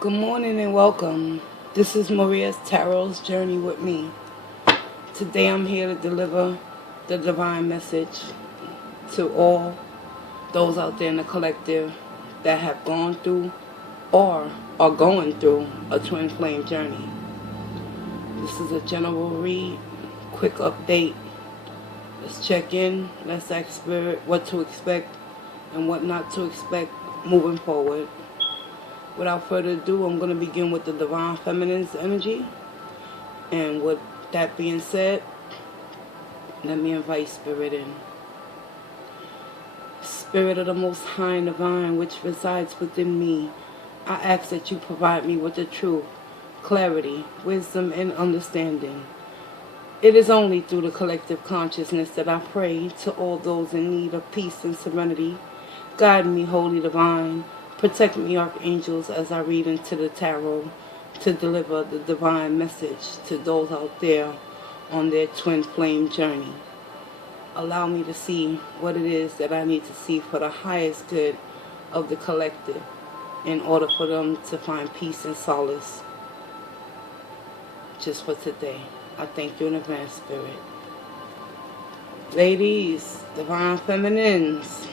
Good morning and welcome. This is Maria's Tarot's Journey with me. Today I'm here to deliver the divine message to all those out there in the collective that have gone through or are going through a twin flame journey. This is a general read, quick update. Let's check in, let's ask Spirit what to expect and what not to expect moving forward. Without further ado, I'm going to begin with the Divine Feminine's energy. And with that being said, let me invite Spirit in. Spirit of the Most High and Divine, which resides within me, I ask that you provide me with the truth, clarity, wisdom, and understanding. It is only through the collective consciousness that I pray to all those in need of peace and serenity. Guide me, Holy Divine. Protect me, archangels, as I read into the tarot to deliver the divine message to those out there on their twin flame journey. Allow me to see what it is that I need to see for the highest good of the collective in order for them to find peace and solace. Just for today, I thank you in advance, Spirit. Ladies, Divine Feminines,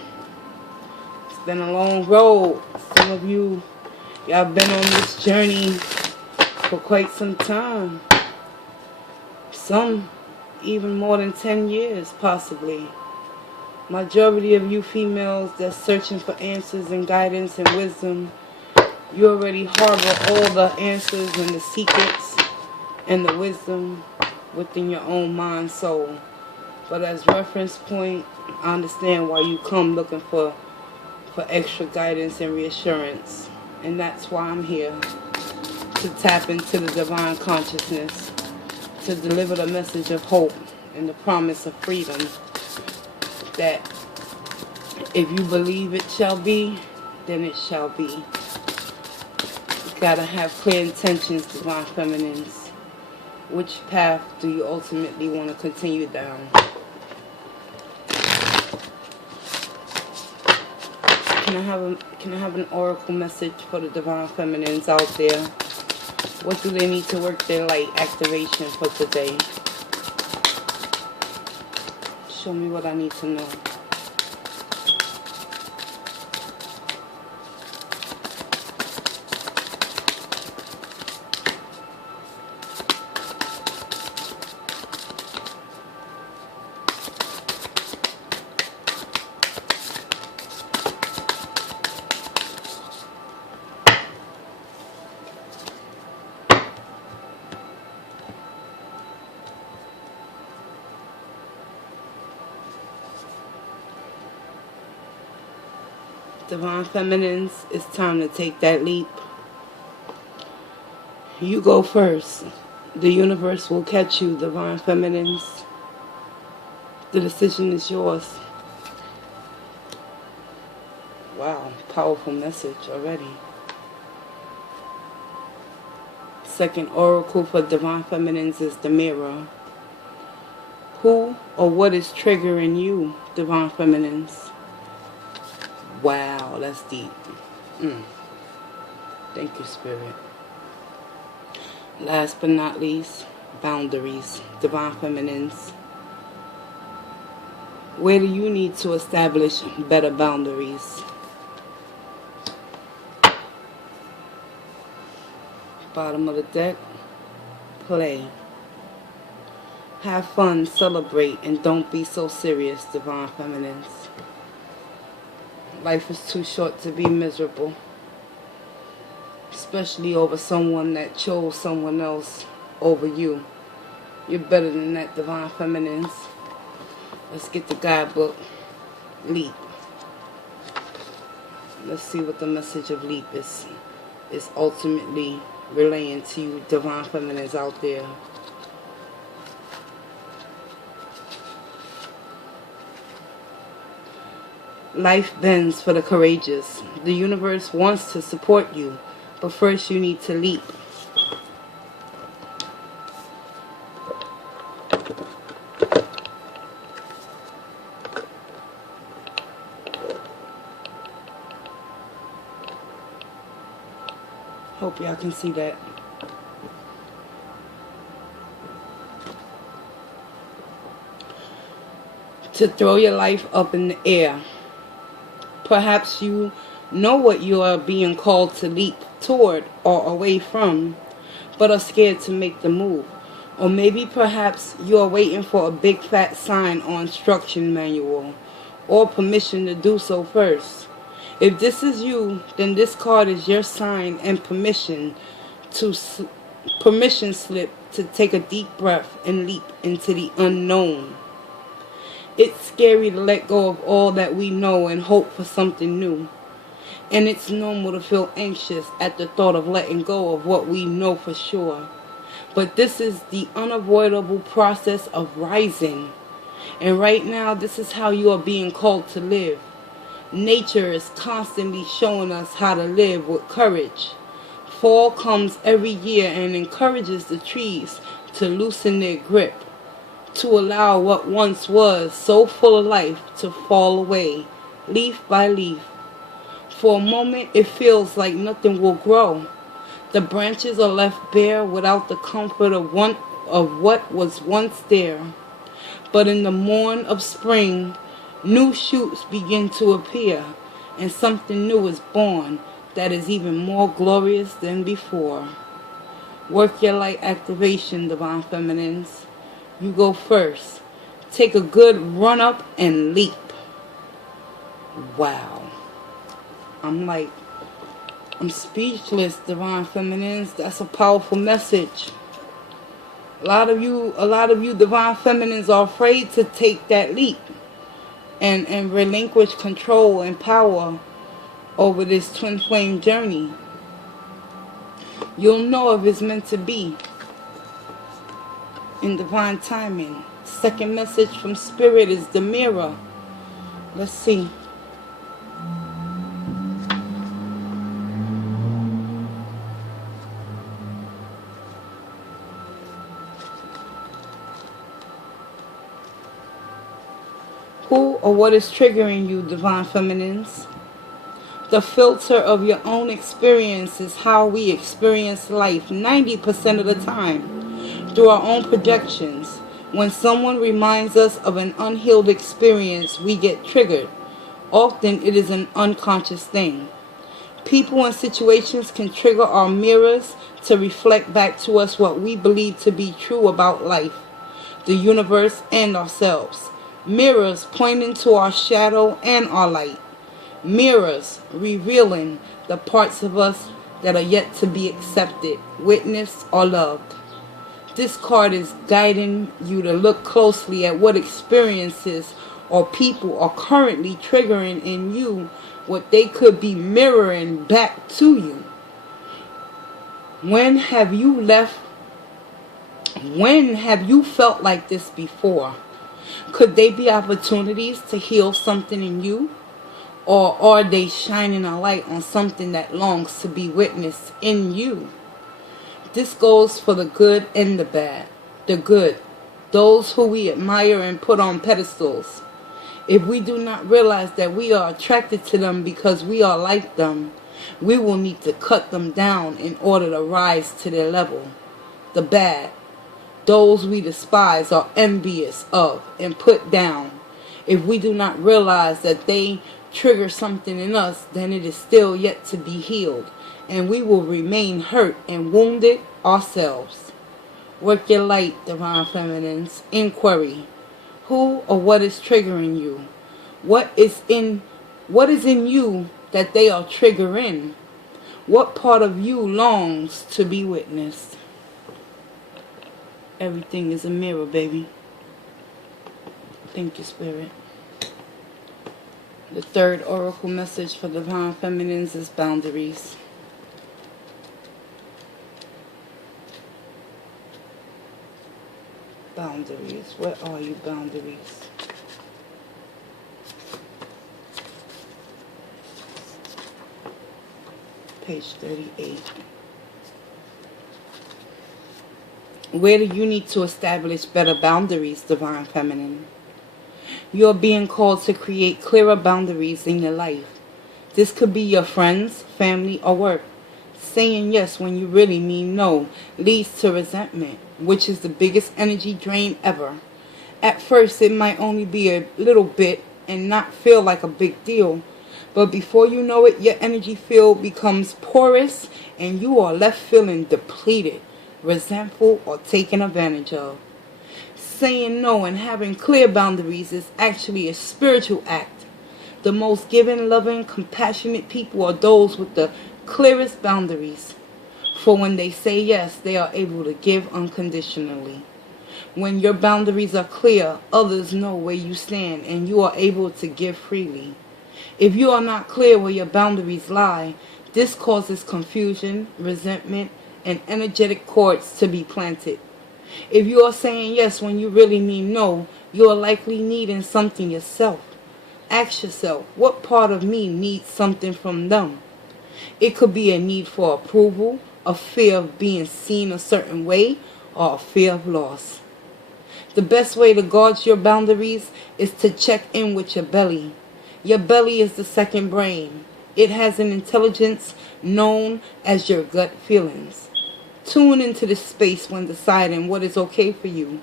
it's been a long road. Some of y'all been on this journey for quite some time. Some even more than 10 years, possibly. Majority of you females that's searching for answers and guidance and wisdom, you already harbor all the answers and the secrets and the wisdom within your own mind, soul. But as reference point, I understand why you come looking for extra guidance and reassurance. And that's why I'm here, to tap into the divine consciousness, to deliver the message of hope and the promise of freedom, that if you believe it shall be, then it shall be. You gotta have clear intentions, Divine Feminines. Which path do you ultimately want to continue down? Can I have an oracle message for the Divine Feminines out there? What do they need to work their light activation for today? Show me what I need to know. Divine Feminines, it's time to take that leap. You go first. The universe will catch you, Divine Feminines. The decision is yours. Wow, powerful message already. Second oracle for Divine Feminines is the Mirror. Who or what is triggering you, Divine Feminines? Wow, that's deep. Thank you, Spirit. Last but not least, boundaries, Divine Feminines. Where do you need to establish better boundaries? Bottom of the deck, play. Have fun, celebrate, and don't be so serious, Divine Feminines. Life is too short to be miserable, especially over someone that chose someone else over you. You're better than that, Divine Feminines. Let's get the guidebook, Leap. Let's see what the message of Leap is ultimately relaying to you, Divine Feminines out there. Life bends for the courageous. The universe wants to support you, but first you need to leap. Hope y'all can see that. To throw your life up in the air. Perhaps you know what you are being called to leap toward or away from, but are scared to make the move. Or maybe perhaps you are waiting for a big fat sign or instruction manual, or permission to do so first. If this is you, then this card is your sign and permission slip to take a deep breath and leap into the unknown. It's scary to let go of all that we know and hope for something new. And it's normal to feel anxious at the thought of letting go of what we know for sure. But this is the unavoidable process of rising. And right now, this is how you are being called to live. Nature is constantly showing us how to live with courage. Fall comes every year and encourages the trees to loosen their grip, to allow what once was so full of life to fall away, leaf by leaf. For a moment, it feels like nothing will grow. The branches are left bare without the comfort of what was once there. But in the morn of spring, new shoots begin to appear, and something new is born that is even more glorious than before. Work your light activation, Divine Feminines. You go first. Take a good run up and leap. Wow. I'm speechless, Divine Feminines. That's a powerful message. A lot of you Divine Feminines are afraid to take that leap and relinquish control and power over this twin flame journey. You'll know if it's meant to be in divine timing. Second message from Spirit is the mirror. Let's see. Who or what is triggering you, Divine Feminines? The filter of your own experience is how we experience life 90% of the time, through our own projections. When someone reminds us of an unhealed experience, we get triggered. Often it is an unconscious thing. People and situations can trigger our mirrors to reflect back to us what we believe to be true about life, the universe, and ourselves. Mirrors pointing to our shadow and our light. Mirrors revealing the parts of us that are yet to be accepted, witnessed, or loved. This card is guiding you to look closely at what experiences or people are currently triggering in you what they could be mirroring back to you. When have you felt like this before? Could they be opportunities to heal something in you? Or are they shining a light on something that longs to be witnessed in you? This goes for the good and the bad. The good, those who we admire and put on pedestals. If we do not realize that we are attracted to them because we are like them, we will need to cut them down in order to rise to their level. The bad, those we despise, are envious of and put down. If we do not realize that they trigger something in us, then it is still yet to be healed, and we will remain hurt and wounded ourselves. Work your light, Divine Feminines. Inquiry. Who or what is triggering you? What is in you that they are triggering? What part of you longs to be witnessed? Everything is a mirror, baby. Thank you, Spirit. The third oracle message for Divine Feminines is boundaries. Boundaries. What are you, boundaries? Page 38. Where do you need to establish better boundaries, Divine Feminine? You are being called to create clearer boundaries in your life. This could be your friends, family, or work. Saying yes when you really mean no leads to resentment, which is the biggest energy drain ever. At first, it might only be a little bit and not feel like a big deal. But before you know it, your energy field becomes porous and you are left feeling depleted, resentful, or taken advantage of. Saying no and having clear boundaries is actually a spiritual act. The most giving, loving, compassionate people are those with the clearest boundaries. For when they say yes, they are able to give unconditionally. When your boundaries are clear, others know where you stand and you are able to give freely. If you are not clear where your boundaries lie, this causes confusion, resentment, and energetic cords to be planted. If you are saying yes when you really mean no, you are likely needing something yourself. Ask yourself, what part of me needs something from them? It could be a need for approval, a fear of being seen a certain way, or a fear of loss. The best way to guard your boundaries is to check in with your belly. Your belly is the second brain. It has an intelligence known as your gut feelings. Tune into this space when deciding what is okay for you.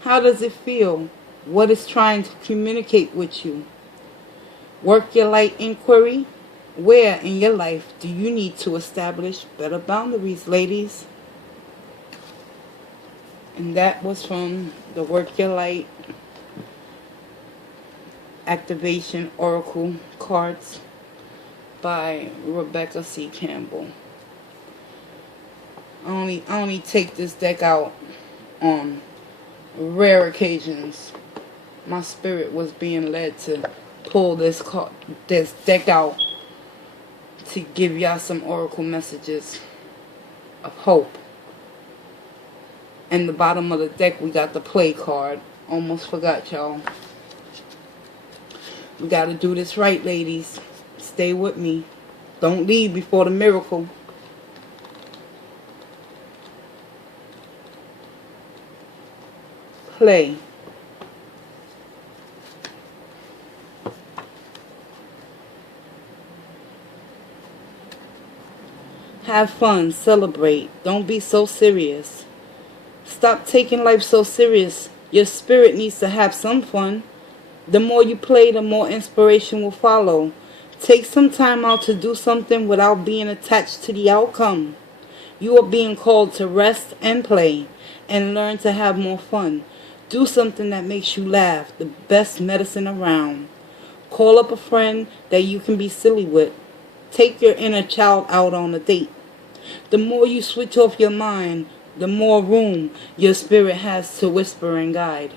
How does it feel? What is trying to communicate with you? Work your light inquiry. Where in your life do you need to establish better boundaries, ladies? And that was from the Work Your Light Activation Oracle cards by Rebecca C. Campbell. I only take this deck out on rare occasions. My spirit was being led to pull this deck out to give y'all some oracle messages of hope. In the bottom of the deck, we got the play card. Almost forgot, y'all. We got to do this right, ladies. Stay with me. Don't leave before the miracle. Play. Have fun. Celebrate. Don't be so serious. Stop taking life so serious. Your spirit needs to have some fun. The more you play, the more inspiration will follow. Take some time out to do something without being attached to the outcome. You are being called to rest and play and learn to have more fun. Do something that makes you laugh, the best medicine around. Call up a friend that you can be silly with. Take your inner child out on a date. The more you switch off your mind, the more room your spirit has to whisper and guide.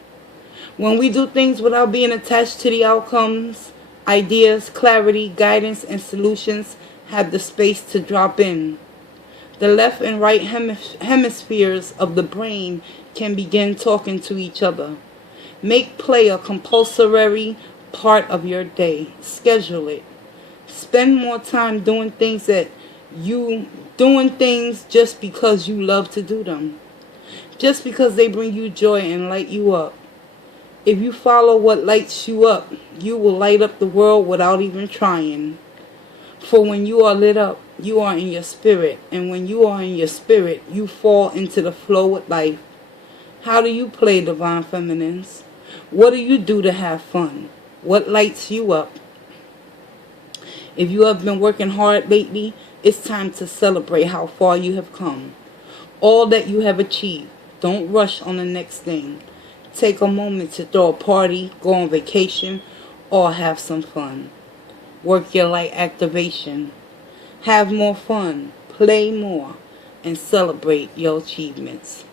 When we do things without being attached to the outcomes, ideas, clarity, guidance, and solutions have the space to drop in. The left and right hemispheres of the brain can begin talking to each other. Make play a compulsory part of your day. Schedule it. Spend more time doing things just because you love to do them. Just because they bring you joy and light you up. If you follow what lights you up, you will light up the world without even trying. For when you are lit up, you are in your spirit. And when you are in your spirit, you fall into the flow with life. How do you play, Divine Feminines? What do you do to have fun? What lights you up? If you have been working hard lately, it's time to celebrate how far you have come. All that you have achieved. Don't rush on the next thing. Take a moment to throw a party, go on vacation, or have some fun. Work your light activation. Have more fun, play more, and celebrate your achievements.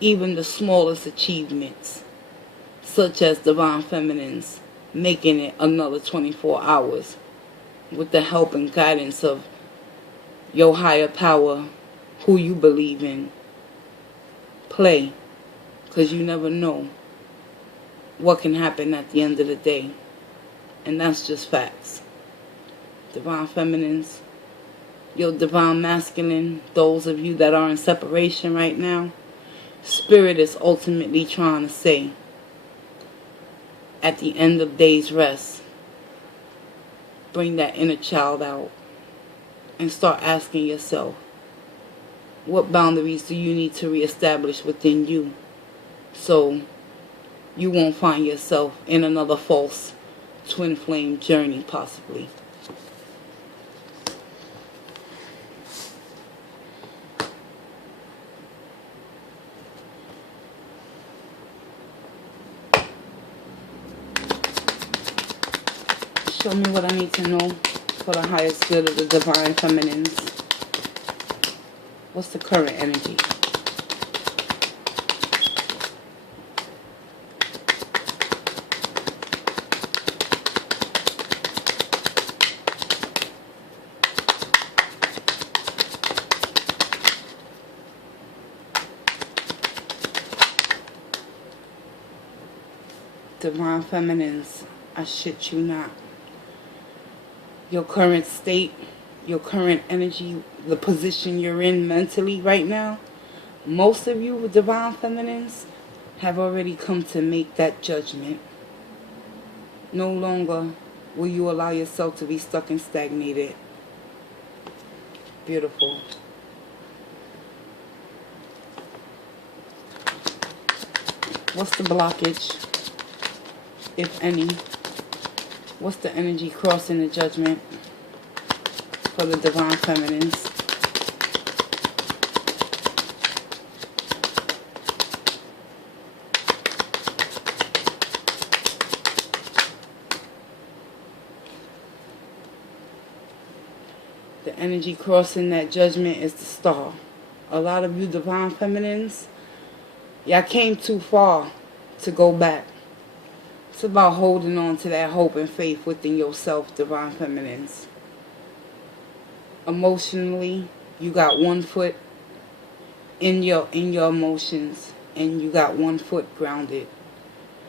Even the smallest achievements, such as Divine Feminines, making it another 24 hours with the help and guidance of your higher power, who you believe in. Play. Because you never know what can happen at the end of the day. And that's just facts. Divine Feminines, your Divine Masculine, those of you that are in separation right now, Spirit is ultimately trying to say, at the end of day's rest, bring that inner child out. and start asking yourself, what boundaries do you need to reestablish within you so you won't find yourself in another false twin flame journey possibly. Show me what I need to know for the highest good of the divine feminines. What's the current energy? Divine feminines, I shit you not. Your current state, your current energy, the position you're in mentally right now, most of you divine feminines have already come to make that judgment. No longer will you allow yourself to be stuck and stagnated. Beautiful. What's the blockage, if any? What's the energy crossing the judgment for the divine feminines? The energy crossing that judgment is the star. A lot of you divine feminines, y'all came too far to go back. It's about holding on to that hope and faith within yourself, divine feminines. Emotionally, you got one foot in your emotions, and you got one foot grounded.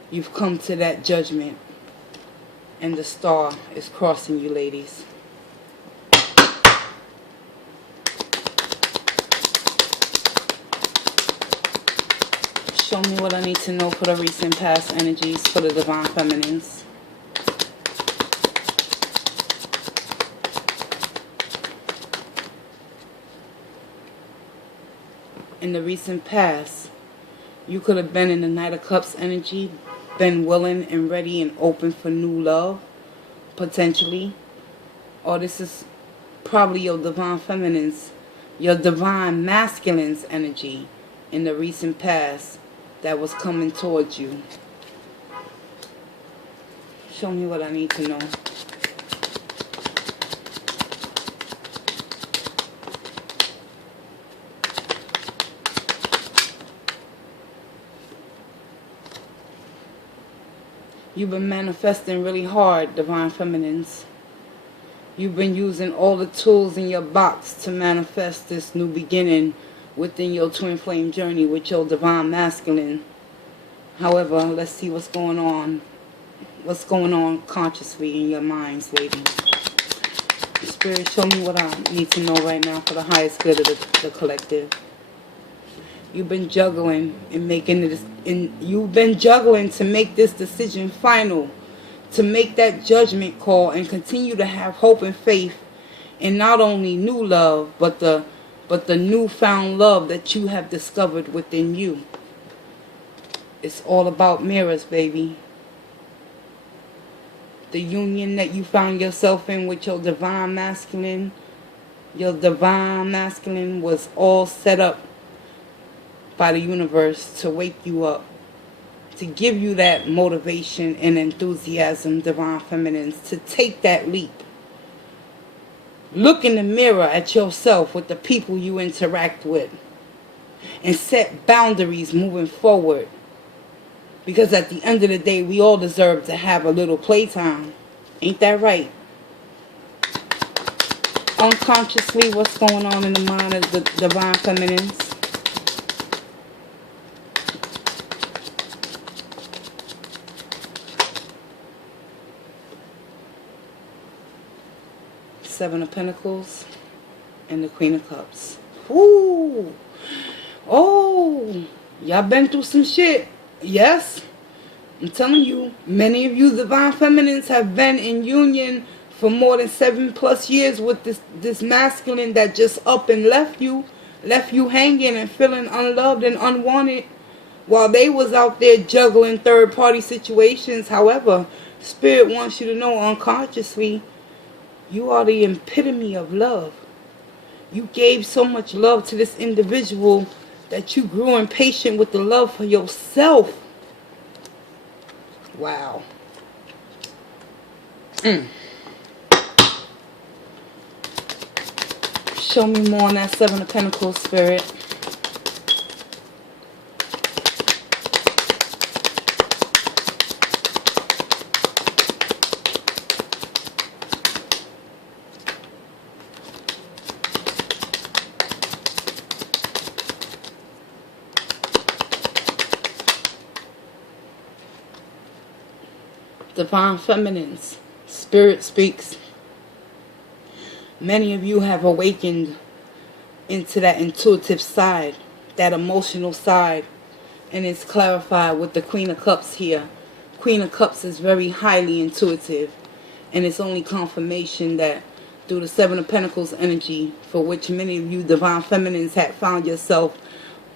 You've come to that judgment, and the star is crossing you, ladies. Show me what I need to know for the recent past energies for the divine feminines. In the recent past, you could have been in the Knight of Cups energy, been willing and ready and open for new love, potentially. Or this is probably your divine feminines, your divine masculines energy in the recent past that was coming towards you. Show me what I need to know. You've been manifesting really hard, divine feminines. You've been using all the tools in your box to manifest this new beginning within your twin flame journey with your divine masculine. However, let's see what's going on. What's going on consciously in your minds, ladies. Spirit, show me what I need to know right now for the highest good of the collective. You've been juggling and making this, and you've been juggling to make this decision final, to make that judgment call and continue to have hope and faith in not only new love, but the newfound love that you have discovered within you. It's all about mirrors, baby. The union that you found yourself in with your divine masculine was all set up by the universe to wake you up, to give you that motivation and enthusiasm, divine feminines, to take that leap. Look in the mirror at yourself with the people you interact with and set boundaries moving forward. Because at the end of the day, we all deserve to have a little playtime. Ain't that right? Unconsciously, what's going on in the mind of the divine feminines? Seven of Pentacles and the Queen of Cups. Ooh. Oh, y'all been through some shit. Yes, I'm telling you, many of you divine feminines have been in union for more than 7+ years with this masculine that just up and left you hanging and feeling unloved and unwanted while they was out there juggling third-party situations. However, Spirit wants you to know unconsciously, you are the epitome of love. You gave so much love to this individual that you grew impatient with the love for yourself. Wow. Show me more on that Seven of Pentacles, Spirit. Divine Feminines, Spirit speaks. Many of you have awakened into that intuitive side, that emotional side, and it's clarified with the Queen of Cups here. Queen of Cups is very highly intuitive, and it's only confirmation that through the Seven of Pentacles energy, for which many of you Divine Feminines had found yourself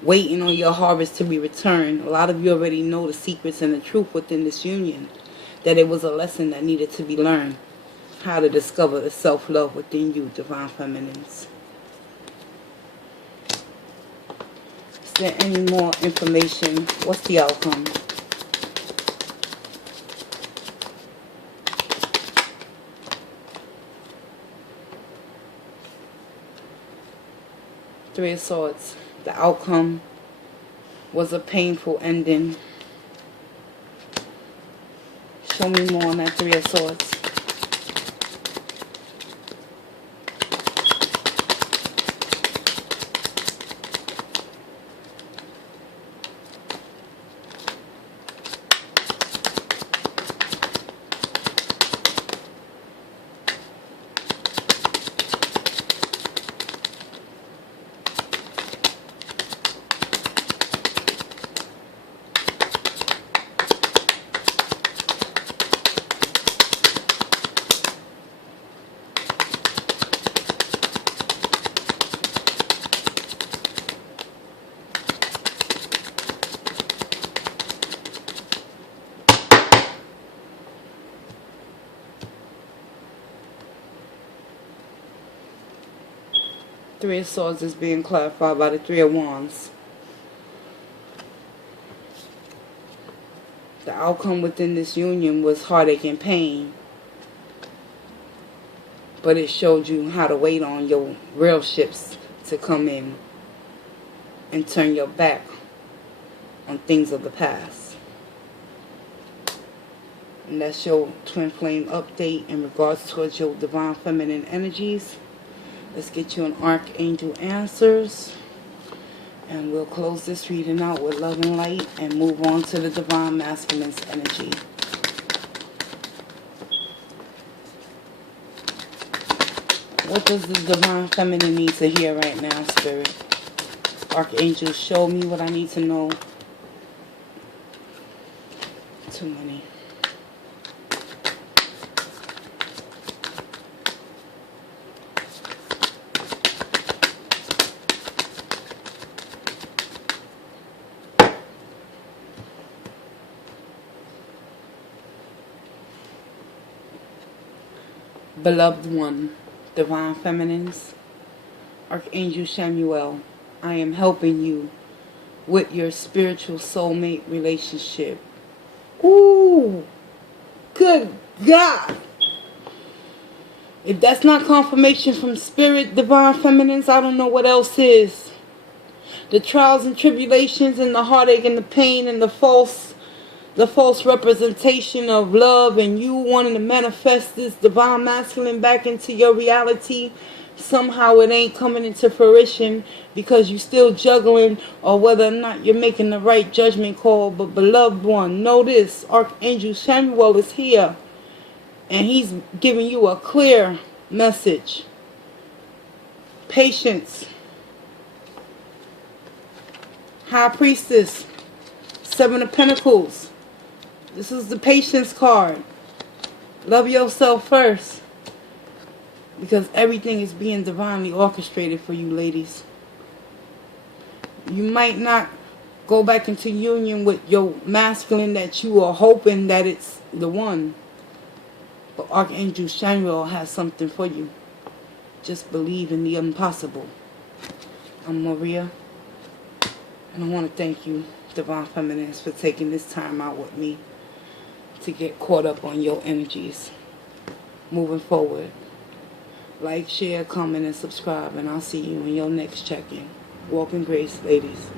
waiting on your harvest to be returned. A lot of you already know the secrets and the truth within this union, that it was a lesson that needed to be learned. How to discover the self-love within you, Divine Feminines. Is there any more information? What's the outcome? Three of Swords. The outcome was a painful ending. Show me more on that Three of Swords. Three of Swords is being clarified by the Three of Wands. The outcome within this union was heartache and pain, but it showed you how to wait on your real ships to come in and turn your back on things of the past. And that's your twin flame update in regards towards your Divine Feminine energies. Let's get you an Archangel answers. And we'll close this reading out with love and light and move on to the Divine Masculine's energy. What does the Divine Feminine need to hear right now, Spirit? Archangel, show me what I need to know. Too many. Beloved one, Divine Feminines, Archangel Chamuel, I am helping you with your spiritual soulmate relationship. Ooh, good God. If that's not confirmation from Spirit, Divine Feminines, I don't know what else is. The trials and tribulations and the heartache and the pain and the false representation of love and you wanting to manifest this Divine Masculine back into your reality, somehow it ain't coming into fruition because you're still juggling or whether or not you're making the right judgment call. But beloved one, know this, Archangel Chamuel is here and he's giving you a clear message. Patience. High Priestess, Seven of Pentacles. This is the patience card. Love yourself first. Because everything is being divinely orchestrated for you, ladies. You might not go back into union with your masculine that you are hoping that it's the one. But Archangel Chamuel has something for you. Just believe in the impossible. I'm Maria. And I want to thank you, Divine Feminines, for taking this time out with me to get caught up on your energies. Moving forward. Like, share, comment, and subscribe. And I'll see you in your next check-in. Walk in grace, ladies.